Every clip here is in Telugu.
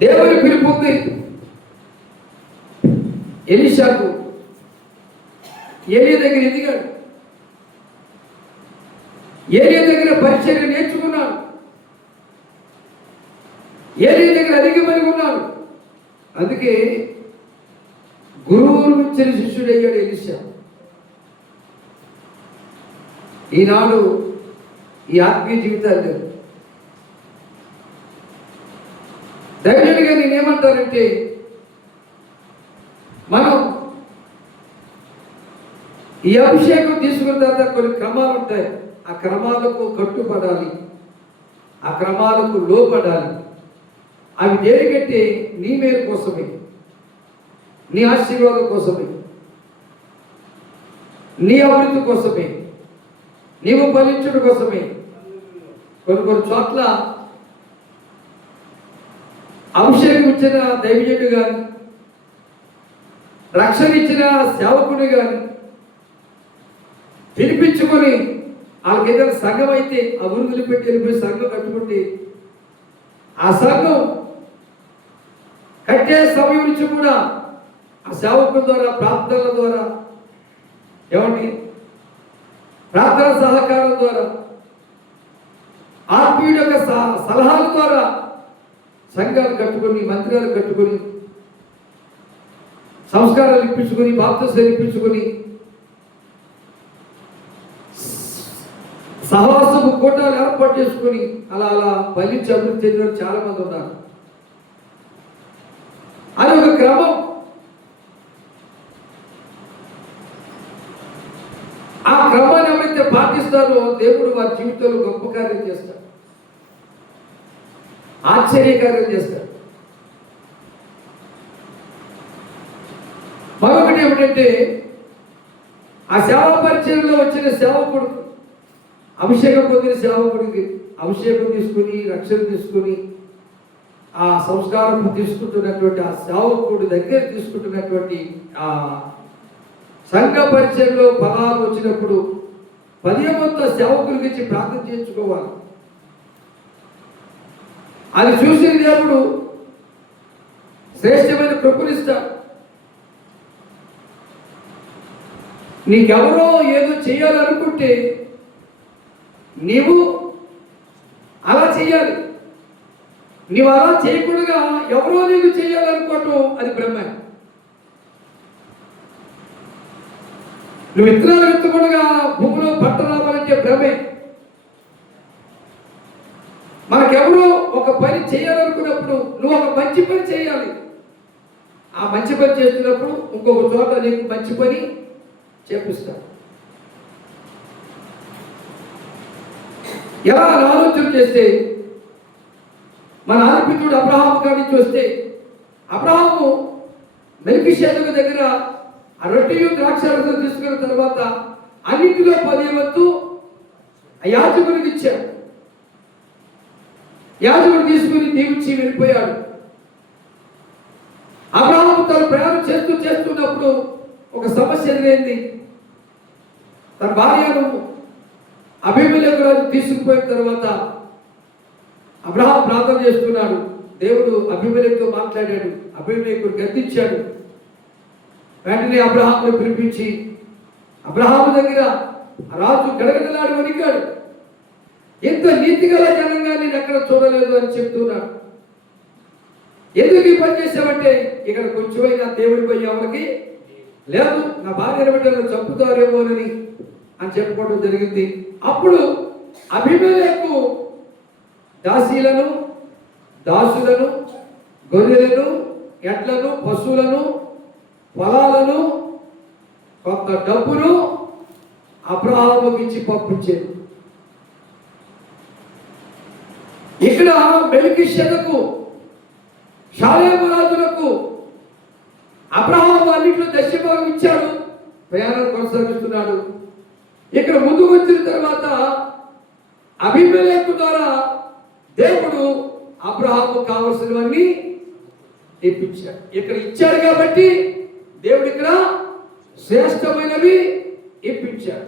దేవుని పిలుపు ఉంది ఎలిషాకు ఏరియా దగ్గర ఎదిగాడు. ఏరియా దగ్గర పరిచయం నేర్చుకున్నాడు. ఏరియా దగ్గర అధికమని ఉన్నాడు. అందుకే గురువును ఇచ్చిన శిష్యుడయ్యాడు ఎలిషా. ఈనాడు ఈ ఆత్మీయ జీవితాలు ధైర్యంగా నేనేమంటానంటే మనం ఈ అభిషేకం తీసుకున్న తర్వాత కొన్ని క్రమాలు ఉంటాయి. ఆ క్రమాలకు కట్టుపడాలి ఆ క్రమాలకు లోపడాలి అవి దేనికంటే నీ మేలు కోసమే. నీ ఆశీర్వాదం కోసమే. నీ అభివృద్ధి కోసమే. నీవు ఫలించడం కోసమే. కొన్ని కొన్ని చోట్ల అభిషేకం ఇచ్చిన దైవజనుడు కానీ రక్షణ ఇచ్చిన సేవకుడు కానీ పిలిపించుకొని వాళ్ళకి ఏదైనా సంఘం అయితే ఆ ఉరుగులు పెట్టి వెళ్ళిపోయి సంఘం కట్టుకుంటే ఆ సంఘం కట్టే సమయం నుంచి కూడా ఆ సేవకుల ద్వారా ప్రార్థనల ద్వారా ఏమండి? ప్రార్థన సహకారం ద్వారా ఆత్మీయుడి యొక్క స- సలహాల ద్వారా సంఘాలు కట్టుకొని మంత్రాలు కట్టుకొని సంస్కారాలు ఇప్పించుకొని బాప్తలు ఇప్పించుకొని సహవాసము కూటాలు ఏర్పాటు చేసుకొని అలా అలా ఫలించి అభివృద్ధి చెందిన చాలా మంది ఉన్నారు. అది ఒక క్రమం. ఆ క్రమాన్ని ఎవరైతే పాటిస్తారో దేవుడు వారి జీవితంలో గొప్ప కార్యం చేస్తాడు ఆశ్చర్యకార్యం చేస్తాడు మరొకటి ఏమిటంటే ఆ సేవా పరిచయంలో వచ్చిన సేవకుడు అభిషేకం పొందిన సేవకుడికి అభిషేకం తీసుకుని రక్షణ తీసుకుని ఆ సంస్కారం తీసుకుంటున్నటువంటి ఆ సేవకుడి దగ్గర తీసుకుంటున్నటువంటి ఆ సంఘ పరిచయంలో ఫలాలు వచ్చినప్పుడు పదిహేమంతో సేవకుల గురించి ప్రార్థన చేయించుకోవాలి. అది చూసిన దేవుడు శ్రేష్టమైన కృపనిస్తాడు నీకెవరో ఏదో చేయాలనుకుంటే నీవు అలా చేయాలి. నీవు అలా చేయకుండా ఎవరో నీకు చేయాలనుకోవటం అది బ్రహ్మ. నువ్వు విత్తనాలు విత్తకుండా భూమిలో పంట రావాలంటే భ్రమే మనకెవరు ఒక పని చేయాలనుకున్నప్పుడు నువ్వు ఒక మంచి పని చేయాలి. ఆ మంచి పని చేస్తున్నప్పుడు ఇంకొక చోట నీకు మంచి పని చేపిస్తాడు. ఎలా ఆలోచన చేస్తే మన ఆర్పితుడు అబ్రహాము గారి నుంచి వస్తే అబ్రహాము మెల్కిషేతుకు దగ్గర ఆ రొట్టెయు ద్రాక్షారసం తీసుకున్న తర్వాత అన్నింటిలో పది వంతు ఆ ఇచ్చాడు. యాజకుడు తీసుకుని దీవించి వెళ్ళిపోయాడు. అబ్రాహం తను ప్రయాణం చేస్తూ చేస్తున్నప్పుడు ఒక సమస్య ఎదురైంది. తన భార్యను అభిమలకు రాజు తీసుకుపోయిన తర్వాత అబ్రహాం ప్రార్థన చేస్తున్నాడు. దేవుడు అభిమలేఖతో మాట్లాడాడు. అభిమలేఖుడు గద్దించాడు. వెంటనే అబ్రహామును పిలిపించి అబ్రహాము దగ్గర రాజు గడగడలాడు వణికాడు. ఎంత నీతిగల జనం నేను ఎక్కడ చూడలేదు అని చెప్తున్నాడు. ఎందుకు ఈ పని చేశామంటే ఇక్కడ కొంచెమైనా దేవుడి పోయి ఎవరికి లేదు నా భార్య బిడ్డలు చంపుతారేమోనని అని చెప్పుకోవడం జరిగింది. అప్పుడు అభిమేలకు దాసీలను దాసులను గొర్రెలను ఎడ్లను పశువులను పొలాలను కొంత డబ్బును అబ్రహాముకి ఇచ్చి పంపించేది ఇక్కడ మెలికిషకు షాలేము అబ్రహాం అన్నింటిలో దశభాగం ఇచ్చాడు ప్రయాణం కొనసాగిస్తున్నాడు. ఇక్కడ ముందుకు వచ్చిన తర్వాత అభిమేలకు ద్వారా దేవుడు అబ్రహాము కావలసినవన్నీ ఇప్పించాడు. ఇక్కడ ఇచ్చాడు కాబట్టి దేవుడు ఇక్కడ శ్రేష్టమైనవి ఇప్పించాడు.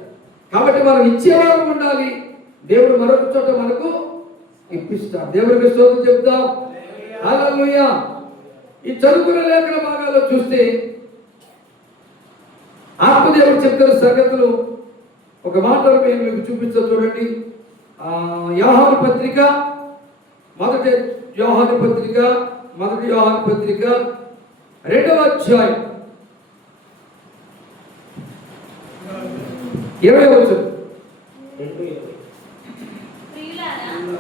కాబట్టి మనం ఇచ్చేవారు ఉండాలి. దేవుడు మరొక చోట మనకు ఇప్పిస్తాడు దేవుడికి స్తోత్రం చెప్తాం. హల్లెలూయా. ఈ చదువుకున్న లేఖన భాగాల్లో చూస్తే ఆత్మదేవుడు చెప్తున్న సంగతులు ఒక మాట మేము మీకు చూపించ చూడండి. వ్యవహార యోహాను పత్రిక మొదటి యోహాను పత్రిక మొదటి యోహాను పత్రిక రెండవ అధ్యాయం. ఇరవై వచ్చు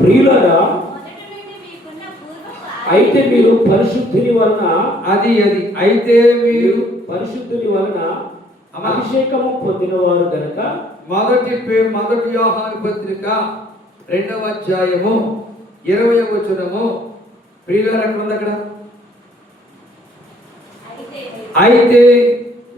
ప్రియులారా, అయితే మీరు పరిశుద్ధుని వలన అది అది. అయితే మీరు పరిశుద్ధుని వలన. అభిషేకము పొందినవారు గనక మొదటి మొదటి యోహాను పత్రిక రెండవ అధ్యాయము ఇరవై వచనము. ప్రియులారు ఎక్కడ ఉంది అక్కడ? అయితే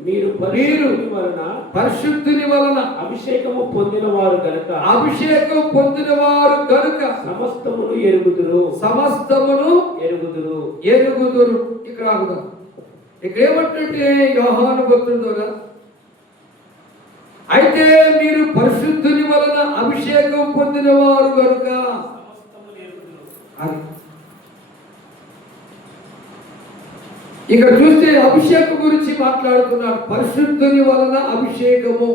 మీరు పరిశుద్ధుని వలన పరిశుద్ధుని వలన అభిషేకము పొందినవారు గనక అభిషేకం పొందిన వారు కనుక సమస్తమును ఎరుగుదురు. సమస్తమును ఎరుగుదురు. ఎరుగుదురు. ఇక్కడ ఆగుదాం. ఇక్కడ ఏమంటుంటే యోహాను ద్వారా అయితే మీరు పరిశుద్ధుని వలన అభిషేకం పొందిన వారు కనుక అది ఇక్కడ చూస్తే అభిషేకం గురించి మాట్లాడుతున్నాడు పరిశుద్ధుని వలన అభిషేకము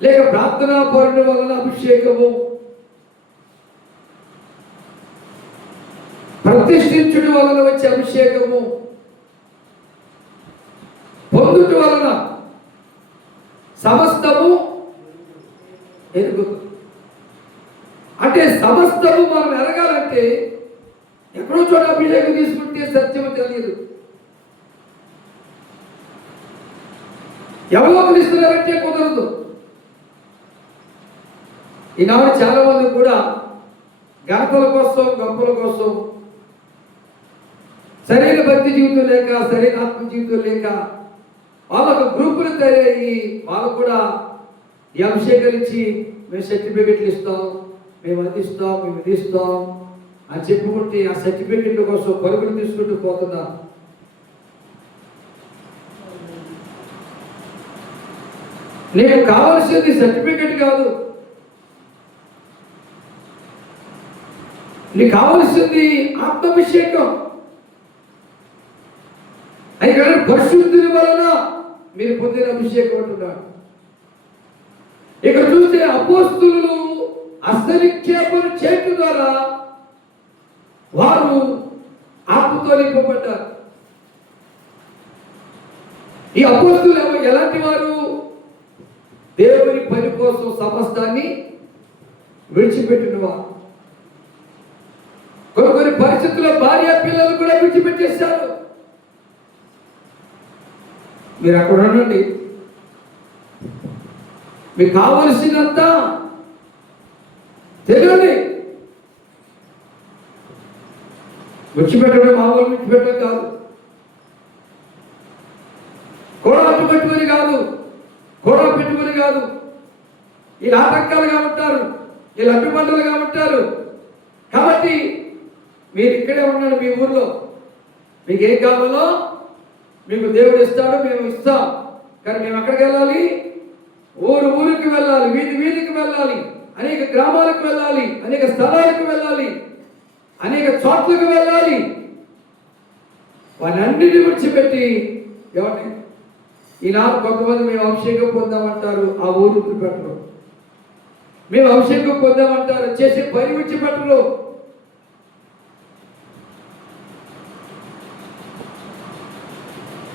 లేక ప్రార్థనా పరుని వలన అభిషేకము ప్రతిష్ఠించుడి వలన వచ్చే అభిషేకము పొందుట వలన సమస్తము ఎరుగు. అంటే సమస్తము మనం ఎరగాలంటే ఎక్కడో చోట అభిషేకం తీసుకుంటే సత్యం తెలియదు. ఎవరో తీసుకున్నారంటే కుదరదు. ఈనాడు చాలా మంది కూడా ఘనతల కోసం గొప్పల కోసం సరైన భక్తి జీవితం లేక సరైన ఆత్మ జీవితం లేక వాళ్ళకు గ్రూపులు తయారయ్యి వాళ్ళకు కూడా ఈ అభిషేకాలు ఇచ్చి మేము సర్టిఫికెట్లు ఇస్తాం మేము అందిస్తాం మేము ఇస్తాం అని చెప్పుకుంటే ఆ సర్టిఫికెట్ల కోసం పరుగులు తీసుకుంటూ పోతున్నారు నీకు కావాల్సింది సర్టిఫికెట్ కాదు. నీకు కావాల్సింది ఆత్మాభిషేకం. అయితే పరిశుద్ధుని వలన మీరు పొందిన అభిషేకం అంటున్నాడు. ఇక్కడ చూస్తే అపోస్తులు హస్తనిక్షేపణ చేయటం ద్వారా వారు ఆత్మతో నింపబడ్డారు ఈ అపోస్తులు ఎలాంటి వారు? దేవుని పని కోసం సమస్తాన్ని విడిచిపెట్టిన వారు కొన్ని కొన్ని పరిస్థితుల్లో భార్య పిల్లలు కూడా విడిచిపెట్టేశారు. మీరు అక్కడ ఉండండి. మీకు కావలసినంత తెలియండి. విడిచిపెట్టడం మామూలు విడిచిపెట్టడం కాదు. కూడా పెట్టుబడి కాదు. కూడా పెట్టుబడి కాదు. వీళ్ళు ఆటంకాలుగా ఉంటారు. వీళ్ళు అడ్డుబండలుగా ఉంటారు. కాబట్టి మీరు ఇక్కడే ఉన్నారు మీ ఊర్లో. మీకు ఏం కావాలో మీకు దేవుడు ఇస్తాడు మేము ఇస్తాం. కానీ మేము ఎక్కడికి వెళ్ళాలి? ఊరు ఊరికి వెళ్ళాలి వీధి వీధికి వెళ్ళాలి అనేక గ్రామాలకు వెళ్ళాలి అనేక స్థలాలకు వెళ్ళాలి. అనేక చోట్లకు వెళ్ళాలి. వాటన్నిటిని విడిచిపెట్టి ఏమండి ఈనాడు కొంతమంది మేము అభిషేకం పొందామంటారు ఆ ఊరు పెట్టరు మేము అభిషేకం పొందామంటారు చేసే పని విడిచిపెట్టరు.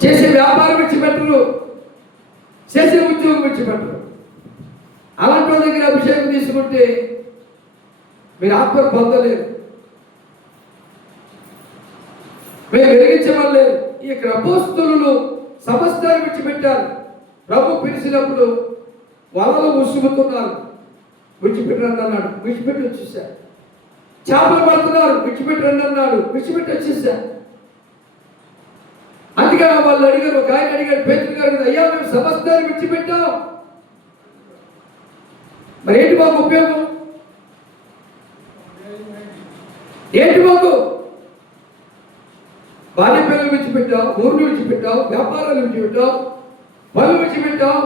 చేసే వ్యాపారం విడిచిపెట్టరు. చేసే ఉద్యోగం విడిచిపెట్టరు. అలాంటి వాళ్ళ దగ్గర అభిషేకం తీసుకుంటే మీరు ఆత్మ పొందలేరు. మేము వెలిగించమలేదు ఈ క్రపోస్తులు సమస్తాన్ని విడిచిపెట్టారు. ప్రభు పిలిచినప్పుడు వలలు ఉసుముతున్నారు విడిచిపెట్టండి అన్నాడు. విడిచిపెట్టి వచ్చేసారు చేపలు పడుతున్నారు. విడిచిపెట్టండి అన్నాడు. విడిచిపెట్టి వచ్చేసారు అందుకే వాళ్ళు అడిగారు. ఒక ఆయన అడిగాడు. పేరు గారు అయ్యా మేము సమస్తాన్ని విడిచిపెట్టాం. మరి ఏంటి మాకు ఉపయోగం? ఏంటి మాకు? విడిచిపెట్టావు ఊరు విడిచిపెట్టావు వ్యాపారాలు విడిచిపెట్టావు పనులు విడిచిపెట్టావు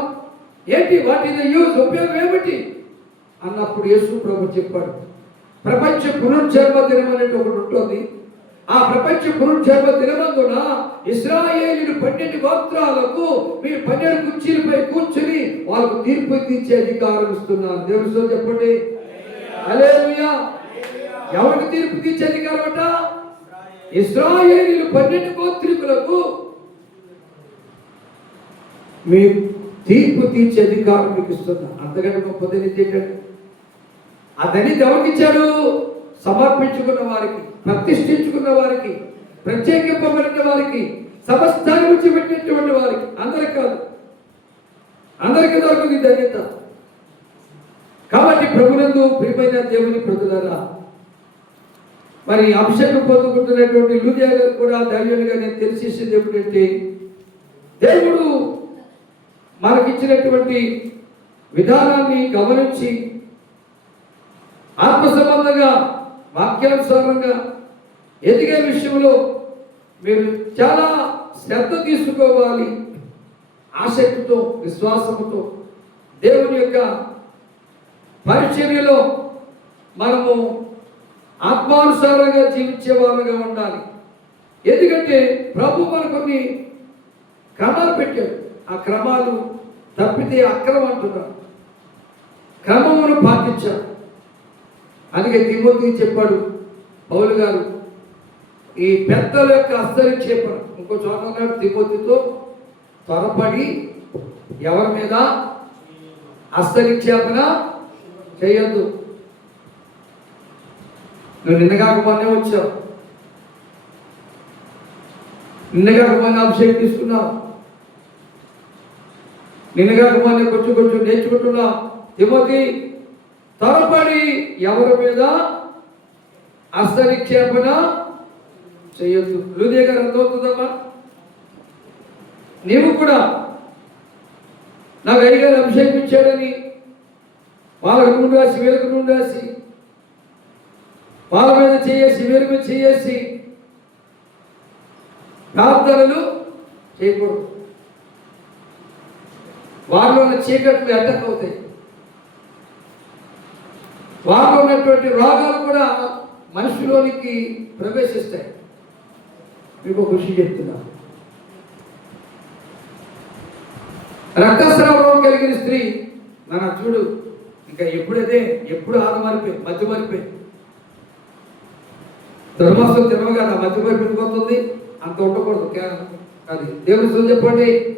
ఏంటి వాటి యూజ్ ఉపయోగం ఏమిటి? అన్నప్పుడు యేసు ప్రభు చెప్పాడు ప్రపంచ పునర్జన్మ దినం అనేది ఒకటి ఉంటుంది. ఆ ప్రపంచ పునర్జన్మ దినమందున ఇస్రాయేలీలు పన్నెండు గోత్రాలకు మీరు పన్నెండు కుర్చీలపై కూర్చుని వాళ్ళకు తీర్పు తీర్చే అధికారం ఇస్తున్నారు. దేవుడితో చెప్పండి. హల్లెలూయా. ఎవరికి తీర్పు తీర్చే అధికారం అంట? ఇస్రాయేలీలు పన్నెండు గోత్రికులకు మీ తీర్పు తీర్చే అధికారం మీకు ఇస్తున్నా. అంతకంటే గొప్పది ఏంటంటే అతని ఎవరికిచ్చాడు సమర్పించుకున్న వారికి ప్రతిష్ఠించుకున్న వారికి ప్రత్యేకింపబడిన వారికి సమస్తాన్ని విడిచిపెట్టినటువంటి వారికి. అందరికి కాదు. అందరికీ దొరకదు ధన్యత కాబట్టి ప్రభునందు ప్రియమైన దేవుని ప్రజలరా మరి అభిషేకం పొందుకుంటున్నటువంటి లూజా గారు కూడా ధైర్యంగా నేను తెలిసేసింది ఏమిటంటే దేవుడు మనకిచ్చినటువంటి విధానాన్ని గమనించి ఆత్మ సంబంధంగా వాక్యానుసారంగా ఎదిగే విషయంలో మీరు చాలా శ్రద్ధ తీసుకోవాలి. ఆసక్తితో విశ్వాసంతో దేవుని యొక్క పరిచర్యలో మనము ఆత్మానుసారంగా జీవించే వారుగా ఉండాలి. ఎందుకంటే ప్రభు మన కొన్ని క్రమాలు పెట్టాడు. ఆ క్రమాలు తప్పితే అక్రమం అంటున్నారు క్రమమును పాటించాడు. అందుకే తిమోతి చెప్పాడు పౌలు గారు ఈ పెద్దల యొక్క హస్తనిక్షేపణ ఇంకో చోట ఉన్నాడు త్వరపడి ఎవరి మీద హస్తనిక్షేపణ చేయొద్దు. నువ్వు నిన్నగాకు మొన్నే వచ్చావు. నిన్నగాకు మొన్న అభిషేకం తీసుకున్నావు. నిన్నగాక కొంచెం కొంచెం నేర్చుకుంటున్నావు. తిమోతి త్వరపడి ఎవరి మీద హస్తనిక్షేపణ చేయొద్దు. హృదయ గారు అర్థమవుతుందమ్మా నీవు కూడా నాకు అయ్యగారు అభిషేకించాడని ఇచ్చాడని వాళ్ళకు నుండి రాసి వీళ్ళకు నుండి రాసి వాళ్ళ మీద చేయేసి వీళ్ళ మీద చేయేసి ప్రార్థనలు చేయకూడదు. వారిలో ఉన్న చీకట్లు అటాక్ వారిలో ఉన్నటువంటి రోగాలు కూడా మనిషిలోనికి ప్రవేశిస్తాయి. మీకు కృషి చెప్తున్నా. రక్తస్రావం కలిగిన స్త్రీ నన్ను చూడు ఇంకా ఎప్పుడైతే ఎప్పుడు ఆరు మధ్య మరిపోయి ధర్మాసం తినవగా నా మధ్య మారిపోతుంది అంత ఉండకూడదు కేవలం అది. దేవుని చెప్పండి.